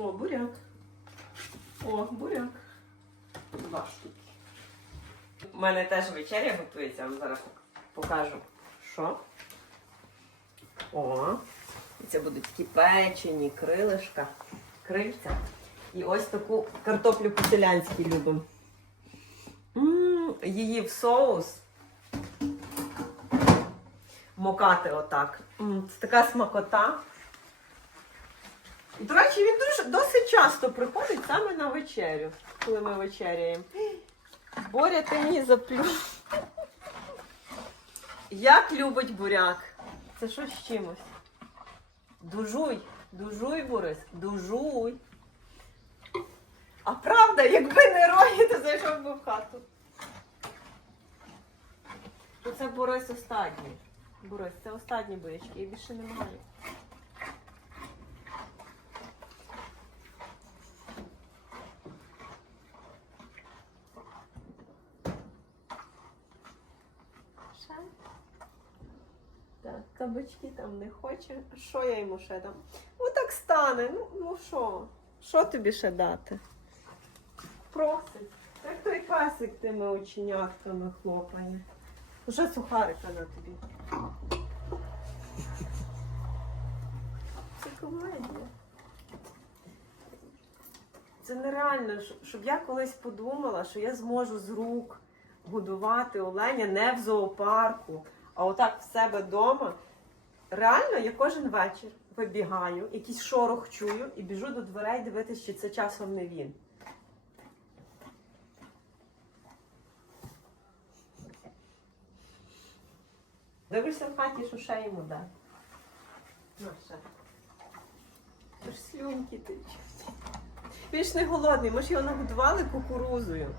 О, буряк. О, буряк. Два штуки. У мене теж вечеря готується, я вам зараз покажу. Що? О, це будуть такі печені, крилишка, крильця. І ось таку картоплю по-селянськи любимо. Її в соус. Мокати отак. М, Це така смакота. До речі, він дуже досить часто приходить саме на вечерю, коли ми вечеряємо. Боря, ти мені заплю. Як любить буряк. Це що з чимось? Дужуй, дужуй, Борис, дужуй. А правда, якби не роги, то зайшов би в хату. Це Борис останній. Борис, це останні бурячки, і більше немає. Ще? Кабачки там не хоче. Що я йому ще дам? Ну так стане. Ну, ну що? Що тобі ще дати? Просить. Як той песик тими оченятками хлопає. Уже сухарика на тобі. Це комедія. Це нереально, щоб я колись подумала, що я зможу з рук годувати оленя не в зоопарку, а отак в себе вдома. Реально, я кожен вечір вибігаю, якийсь шорох чую і біжу до дверей дивитися, чи це часом не він. Дивишся в хаті, що ще йому дати. Ну, ще. Аж слюньки. Він ж не голодний, ми ж його нагодували кукурузою.